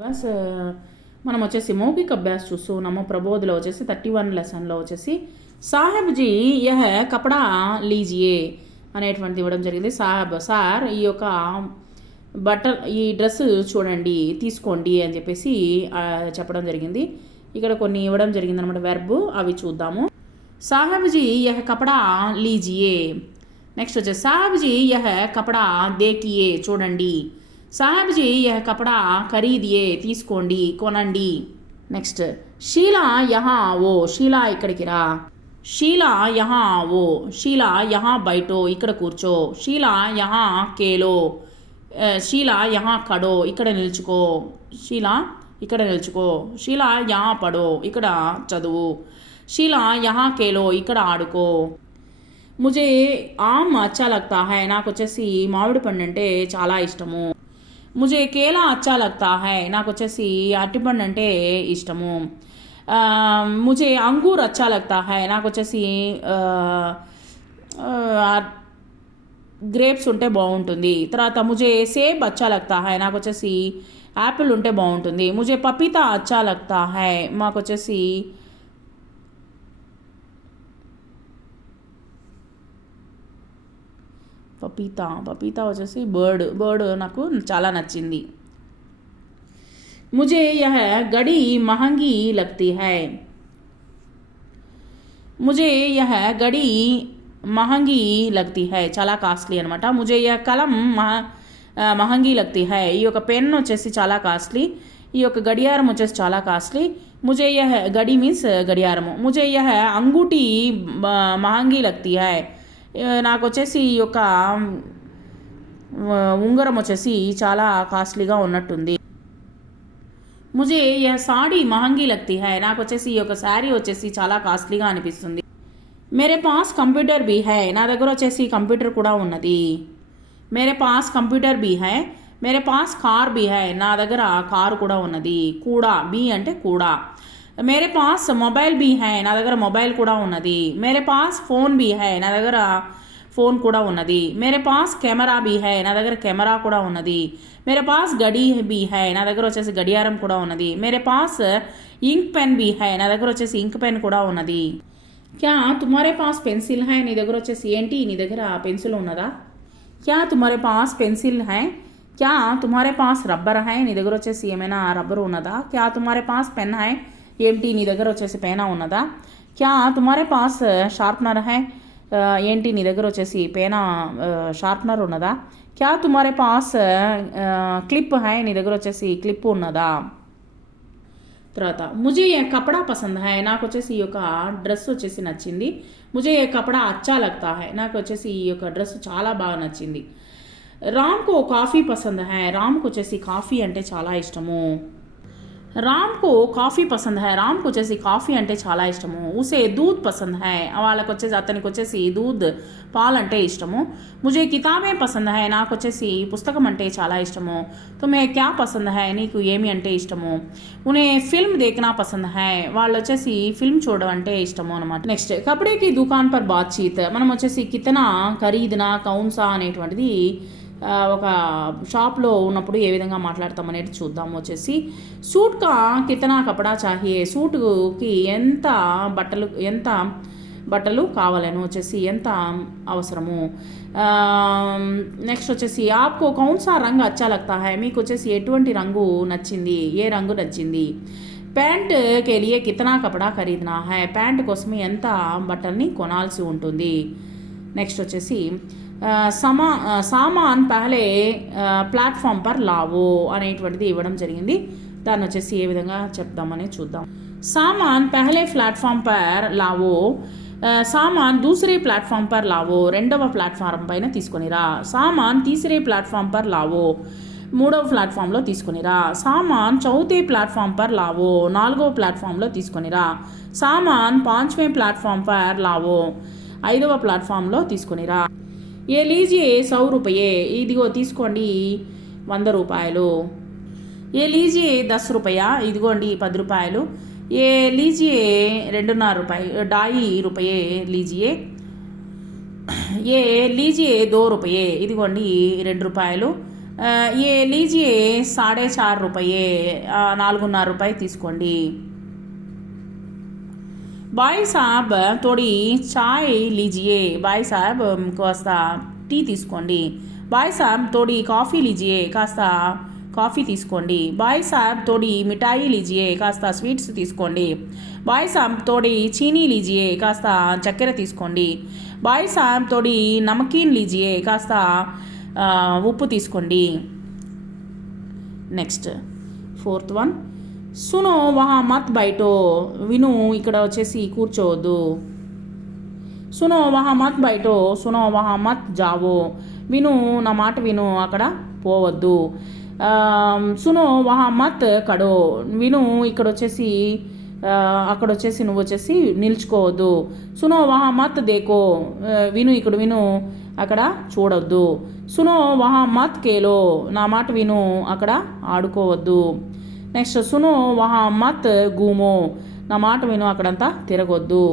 बस మనం వచ్చేసి మౌఖిక అభ్యాస్ చూస్తూ ఉన్నాము. ప్రబోధలో వచ్చేసి 31 లెసన్లో వచ్చేసి సాహెబ్ జీ యహ కపడా లీజియే అనేటువంటిది ఇవ్వడం జరిగింది. సాహెబ్ సార్ ఈ యొక్క ఈ డ్రెస్ చూడండి తీసుకోండి అని చెప్పేసి చెప్పడం జరిగింది. ఇక్కడ కొన్ని ఇవ్వడం జరిగింది అనమాట వెర్బ్, అవి చూద్దాము. సాహెబ్ జీ యహ కపడా లీజియే. నెక్స్ట్ వచ్చేసి సాహెబ్ జీ యహ కపడా దేకియే చూడండి. సాహెబ్ జీ యహ కపడా ఖరీదియే తీసుకోండి కొనండి. నెక్స్ట్ షీలా యహా ఓ షీలా ఇక్కడికి రా. షీలా యహా ఓ షీలా యహా బయటో ఇక్కడ కూర్చో. షీలా యహా కేలో షీలా యహా కడో ఇక్కడ నిల్చుకో. షీలా ఇక్కడ నిల్చుకో. షీలా యహా పడో ఇక్కడ చదువు. షీలా యహా కేలో ఇక్కడ ఆడుకో. ముజే ఆమ్ అచ్చా లగ్తా హై నాకు వచ్చేసి మామిడి పండు అంటే చాలా ఇష్టము. ముజే కేలా అచ్చా లగ్తా హై నాకు వచ్చేసి అరటిపండు అంటే ఇష్టము. ముజే అంగూర్ అచ్చా లగ్తా హై నాకు వచ్చేసి గ్రేప్స్ ఉంటే బాగుంటుంది. తర్వాత ముజే సేబ్ అచ్చా లగ్తా హై నాకు వచ్చేసి యాపిల్ ఉంటే బాగుంటుంది. ముజే పపీతా అచ్చా లగ్తా హై మాకు వచ్చేసి పపీతా వచ్చేసి బర్డ్ నాకు చాలా నచ్చింది. ముజే యహ గడి మహంగీ లగ్తీ హై. ముజే యహ గడి మహంగీ లగ్తీ హై చాలా కాస్ట్లీ అనమాట. ముజే యహ కలం మహంగీ లగ్తీ హై ఈ యొక్క పెన్ వచ్చేసి చాలా కాస్ట్లీ. ఈ యొక్క గడియారం వచ్చేసి చాలా కాస్ట్లీ. ముజే యహ గడి మీన్స్ గడియారము. ముజే యహ అంగూటి మహంగీ లగ్తీ హై నాకు వచ్చేసి ఈ యొక్క ఉంగరం వచ్చేసి చాలా కాస్ట్లీగా ఉన్నట్టుంది. ముజే యహ సాడీ మహంగీ లగ్తీ హై నాకు వచ్చేసి ఈ యొక్క శారీ వచ్చేసి చాలా కాస్ట్లీగా అనిపిస్తుంది. మేరే పాస్ కంప్యూటర్ బీ హై నా దగ్గర వచ్చేసి కంప్యూటర్ కూడా ఉన్నది. మేరే పాస్ కంప్యూటర్ బీ హై. మేరే పాస్ కార్ బీ హై నా దగ్గర కారు కూడా ఉన్నది. కూడా బీ అంటే కూడా. మేరే పాస్ మొబైల్ బీ హై నా దగ్గర మొబైల్ కూడా ఉన్నది. మేరే పాస్ ఫోన్ బీ హై నా దగ్గర ఫోన్ కూడా ఉన్నది. మేరే పాస్ కెమెరా బీ హై నా దగ్గర కెమెరా కూడా ఉన్నది. మేరే పాస్ గడి బీ హై నా దగ్గర వచ్చేసి గడియారం కూడా ఉన్నది. మేరే పాస్ ఇంక్ పెన్ బీ హై నా దగ్గర వచ్చేసి ఇంక్ పెన్ కూడా ఉన్నది. క్యా తుమారే పాస్ పెన్సిల్ హై నీ దగ్గర వచ్చేసి ఏంటి నీ దగ్గర పెన్సిల్ ఉన్నదా. క్యా తుమారే పాస్ పెన్సిల్ హై. క్యా తుమారే పాస్ రబ్బర్ హై నీ దగ్గర వచ్చేసి ఏమైనా రబ్బర్ ఉన్నదా. క్యా తుమారే పాస్ పెన్ హై ఏంటి నీ దగ్గర వచ్చేసి పేనా ఉన్నదా. క్యా తుమారే పాస్ షార్ప్నర్ హై ఏంటి నీ దగ్గర వచ్చేసి పేనా షార్ప్నర్ ఉన్నదా. క్యా తుమారే పాస్ క్లిప్ హై నీ దగ్గర వచ్చేసి క్లిప్ ఉన్నదా. తర్వాత ముజే ఏ కపడా పసంద్ హై నాకు వచ్చేసి ఈ యొక్క డ్రెస్ వచ్చేసి నచ్చింది. ముజే ఏ కపడా అచ్చా లగ్తా హై నాకు వచ్చేసి ఈ యొక్క డ్రెస్ చాలా బాగా నచ్చింది. రామ్కో కాఫీ పసంద్ హై రామ్కి వచ్చేసి కాఫీ అంటే చాలా ఇష్టము. రామ్కు కాఫీ పసంద్ హై రామ్కి వచ్చేసి కాఫీ అంటే చాలా ఇష్టము. ఉసే దూద్ పసంద్ హై వాళ్ళకి వచ్చేసి అతనికి వచ్చేసి దూద్ పాలు అంటే ఇష్టము. ముజే కితాబే పసంద్ హై నాకు వచ్చేసి పుస్తకం అంటే చాలా ఇష్టము. తుమే క్యా పసంద్ హై నీకు ఏమి అంటే ఇష్టము. ఉనే ఫిల్మ్ దేఖనా పసంద్ హై వాళ్ళు వచ్చేసి ఫిల్మ్ చూడడం అంటే ఇష్టము అనమాట. నెక్స్ట్ కపడేకి దుకాన్ పర్ బాత్చీత్ మనం వచ్చేసి కితనా ఖరీదునా కౌన్సా అనేటువంటిది ఒక షాప్లో ఉన్నప్పుడు ఏ విధంగా మాట్లాడతాం అనేది చూద్దాం. వచ్చేసి సూట్కా కితనా కపడా చాహియే సూటుకి ఎంత బట్టలు కావాలను వచ్చేసి ఎంత అవసరము. నెక్స్ట్ వచ్చేసి ఆప్కో కౌన్సా రంగు అచ్చా లగ్తా హై మీకు వచ్చేసి ఎటువంటి రంగు నచ్చింది ఏ రంగు నచ్చింది. ప్యాంట్ కెలియే కితనా కపడా ఖరీదనా హై ప్యాంట్ కోసమే ఎంత బట్టల్ని కొనాల్సి ఉంటుంది. నెక్స్ట్ వచ్చేసి సామాన్ పహలే ప్లాట్ఫామ్ పర్ లావో అనేటువంటిది ఇవ్వడం జరిగింది. దాన్ని వచ్చేసి ఏ విధంగా చెప్దామని చూద్దాం. సామాన్ పహలే ప్లాట్ఫామ్ పర్ లావో సామాన్ దూసరే ప్లాట్ఫామ్ పర్ లావో రెండవ ప్లాట్ఫామ్ పైన తీసుకొనిరా. సామాన్ తీసరే ప్లాట్ఫామ్ పర్ లావో మూడవ ప్లాట్ఫామ్లో తీసుకొనిరా. సామాన్ చౌతే ప్లాట్ఫామ్ పర్ లావో నాలుగవ ప్లాట్ఫామ్లో తీసుకొనిరా. సామాన్ పాంచ్వే ప్లాట్ఫామ్ పర్ లావో ఐదవ ప్లాట్ఫామ్లో తీసుకొనిరా. ఏ లీజియే 100 రూపాయే ఇదిగో తీసుకోండి 100 రూపాయలు. ఏ లీజియే 10 రూపాయా ఇదిగోండి 10 రూపాయలు. ఏ లీజియే 2.5 రూపాయలు 2.5 రూపాయే లీజియే. ఏ లీజియే 2 రూపాయే ఇదిగోండి 2 రూపాయలు. ఏ లీజియే 4.5 రూపాయే, 4.5 రూపాయి తీసుకోండి. బాయ్ సాబ్ తోడి చాయ్ లీజియే, బాయ్ సాబ్ కాస్త టీ తీసుకోండి. బాయ్ సాబ్ తోడి కాఫీ లీజియే, కాస్త కాఫీ తీసుకోండి. బాయ్ సాబ్ తోడి మిఠాయి లీజియే, కాస్త స్వీట్స్ తీసుకోండి. బాయ్ సాబ్ తోడి చీనీ లీజియే, కాస్త చక్కెర తీసుకోండి. బాయ్ సాబ్ తోడి నమకీన్ లీజియే, కాస్త ఉప్పు తీసుకోండి. నెక్స్ట్ 4th వన్, సునో వహా మత్ బైటో, విను ఇక్కడ వచ్చేసి కూర్చోవద్దు. సునో వహా మత్ బైటో, సునో వహా మత్ జావో, విను నా మాట విను, అక్కడ పోవద్దు. సునో వహా మత్ కడో, విను ఇక్కడ వచ్చేసి అక్కడ వచ్చేసి నువ్వు వచ్చేసి నిల్చుకోవద్దు. సునో వహా మత్ దేకో, విను ఇక్కడ విను, అక్కడ చూడొద్దు. సునో వహా మత్ కేలో, నా మాట విను, అక్కడ ఆడుకోవద్దు. నెక్స్ట్ సునో వహా మత్ గూమో, నా మాట విను, అక్కడంతా తిరగొద్దు.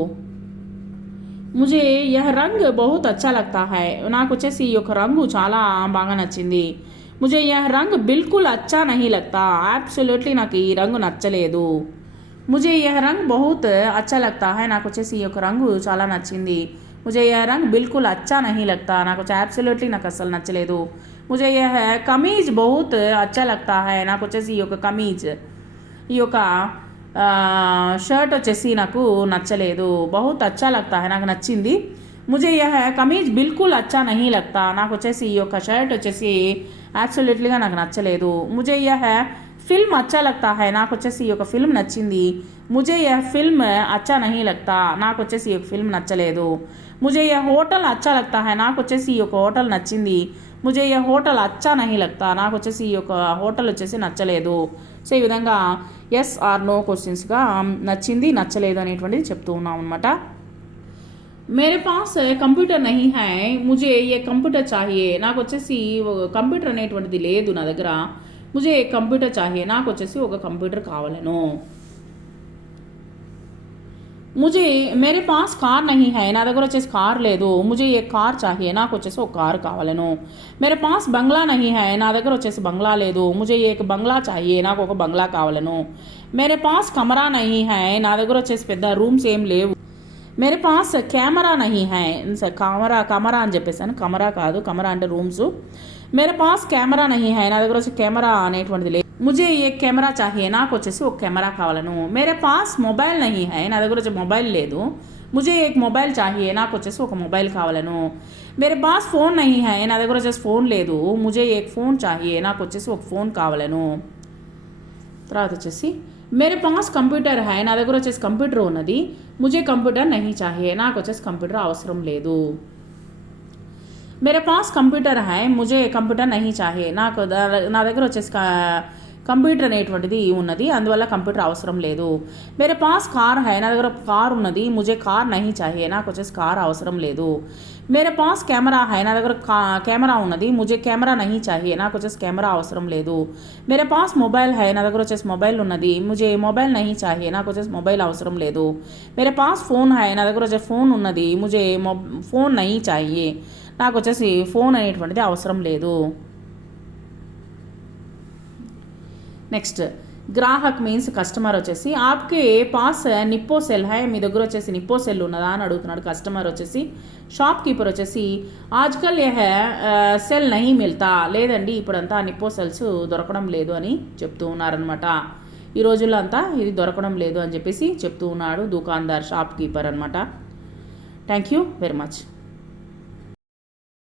ముజే యహ్ రంగ్ బహుత్ అచ్చా లగ్తా హై, నాకు వచ్చేసి ఈ యొక్క రంగు చాలా బాగా నచ్చింది. ముజే యహ్ రంగ్ బిల్కుల్ అచ్చా నహీ లగ్తా, అబ్సల్యూట్లీ నాకు ఈ రంగు నచ్చలేదు. ముజే యహ్ రంగ్ బహుత్ అచ్చా లగ్తా హై, నాకు వచ్చేసి ఈ యొక్క రంగు చాలా నచ్చింది. ముజే యహ్ రంగ్ బిల్కుల్ అచ్చా నహీ లగ్తా, నాకు వచ్చి అబ్సల్యూట్లీ నాకు అస్సలు నచ్చలేదు. ముజే యహ్ కమీజ్ బహుత్ అచ్చా లగ్తా హై, నాకు వచ్చేసి ఈ యొక్క కమీజ్, ఈ యొక్క షర్ట్ వచ్చేసి నాకు నచ్చలేదు. బహుత్ అచ్చా లగ్తా హై, నాకు నచ్చింది. ముజే యహ్ కమీజ్ బిల్కుల్ అచ్చా నహీ లగ్తా, నాకు వచ్చేసి ఈ యొక్క షర్ట్ వచ్చేసి అబ్సల్యూట్లీగా నాకు నచ్చలేదు. ముజే యహ్ ఫిల్మ్ అచ్చా లగ్తా హై, నాకు వచ్చేసి ఈ యొక్క ఫిల్మ్ నచ్చింది. ముజే యహ్ ఫిల్మ్ అచ్చా నహీ లగ్తా, నాకు వచ్చేసి ఈ యొక్క ఫిల్మ్ నచ్చలేదు. ముజే యహ్ హోటల్ అచ్చా లగ్తా హై, నాకు వచ్చేసి ఈ యొక్క హోటల్ నచ్చింది. ముజే యహ్ హోటల్ అచ్చా నహీ లగ్తా, నాకు వచ్చేసి ఈ యొక్క హోటల్ వచ్చేసి నచ్చలేదు. సో ఈ విధంగా ఎస్ ఆర్ నో క్వశ్చన్స్గా నచ్చింది నచ్చలేదు అనేటువంటిది చెప్తూ ఉన్నాం అనమాట. మేరే పాస్ కంప్యూటర్ నహీ హై, ముజే ఏ కంప్యూటర్ చాహియే, నాకు వచ్చేసి కంప్యూటర్ అనేటువంటిది లేదు నా దగ్గర. ముజే కంప్యూటర్ చాహియే, నాకు వచ్చేసి ఒక కంప్యూటర్ కావాలను. ముజే మేరే పాస్ కార్ నహీ హై, నా దగ్గర వచ్చేసి కార్ లేదు. ముజే ఏ కార్ చాహియే, నాకు వచ్చేసి ఒక కారు కావాలను. మేరే పాస్ బంగ్లా నహీ హై, నా దగ్గర వచ్చేసి బంగ్లా లేదు. ముజే ఏ బంగ్లా చాహియే, నాకు ఒక బంగ్లా కావాలను. మేరే పాస్ కమరా నహీ హై, నా దగ్గర వచ్చేసి పెద్ద రూమ్స్ ఏం లేవు. మేరే పాస్ కెమెరా నహీ హై, కమరా అని చెప్పేసాను, కమరా కాదు, కమరా అంటే రూమ్స్. మేరే పాస్ కెమెరా నహీ హై, నా దగ్గర వచ్చి కెమెరా అనేటువంటిది లేదు. ముజే ఏ కెమెరా చాహియే, నాకు వచ్చేసి ఒక కెమెరా కావాలను. మేరే పాస్ మొబైల్ నహీ హై, నా దగ్గర వచ్చి మొబైల్ లేదు. ముజే ఏ మొబైల్ చాహియే, నాకు వచ్చేసి ఒక మొబైల్ కావాలను. మేరే పాస్ ఫోన్ నహీ హై, నా దగ్గర వచ్చేసి ఫోన్ లేదు. ముజే ఏ ఫోన్ చాహియే, నాకు వచ్చేసి ఒక ఫోన్ కావాలను. తర్వాత వచ్చేసి మేరే పాస్ కంప్యూటర్ హై, నా దగ్గర వచ్చేసి కంప్యూటర్ ఉన్నది. ముజే కంప్యూటర్ నహీ చాహియే, నాకు వచ్చేసి కంప్యూటర్ అవసరం లేదు. మేరే పాస్ కంప్యూటర్ హై, ముజే కంప్యూటర్ నహీ చాహియే, నాకు నా దగ్గర వచ్చేసి కంప్యూటర్ అనేటువంటిది ఉన్నది, అందువల్ల కంప్యూటర్ అవసరం లేదు. మేరే పాస్ కార్ హై, నా దగ్గర కార్ ఉన్నది. ముజే కార్ నహీ చాహియే, నాకు వచ్చేసి కార్ అవసరం లేదు. మేరే పాస్ కెమెరా హై, నా దగ్గర కెమెరా ఉన్నది. ముజే కెమెరా నహీ చాహియే, నాకు వచ్చేసి కెమెరా అవసరం లేదు. మేరే పాస్ మొబైల్ హై, నా దగ్గర వచ్చేసి మొబైల్ ఉన్నది. ముజే మొబైల్ నహీ చాహియే, నాకు వచ్చేసి మొబైల్ అవసరం లేదు. మేరే పాస్ ఫోన్ హై, నా దగ్గర వచ్చేసి ఫోన్ ఉన్నది. ముజే ఫోన్ నహీ చాహియే, నాకు వచ్చేసి ఫోన్ అనేటువంటిది అవసరం లేదు. నెక్స్ట్ గ్రాహక్ మీన్స్ కస్టమర్ వచ్చేసి ఆప్కే పాస్ నిప్పో సెల్ హై, మీ దగ్గర వచ్చేసి నిప్పో సెల్ ఉన్నదా అని అడుగుతున్నాడు కస్టమర్ వచ్చేసి. షాప్ కీపర్ వచ్చేసి ఆజ్కల్ ఏ సెల్ నహీ మిల్తా, లేదండి ఇప్పుడంతా నిప్పో సెల్స్ దొరకడం లేదు అని చెప్తూ ఉన్నారనమాట. ఈ రోజుల్లో అంతా ఇది దొరకడం లేదు అని చెప్పేసి చెప్తూ ఉన్నాడు దుకాందార్, షాప్ కీపర్ అనమాట. Thank you very much.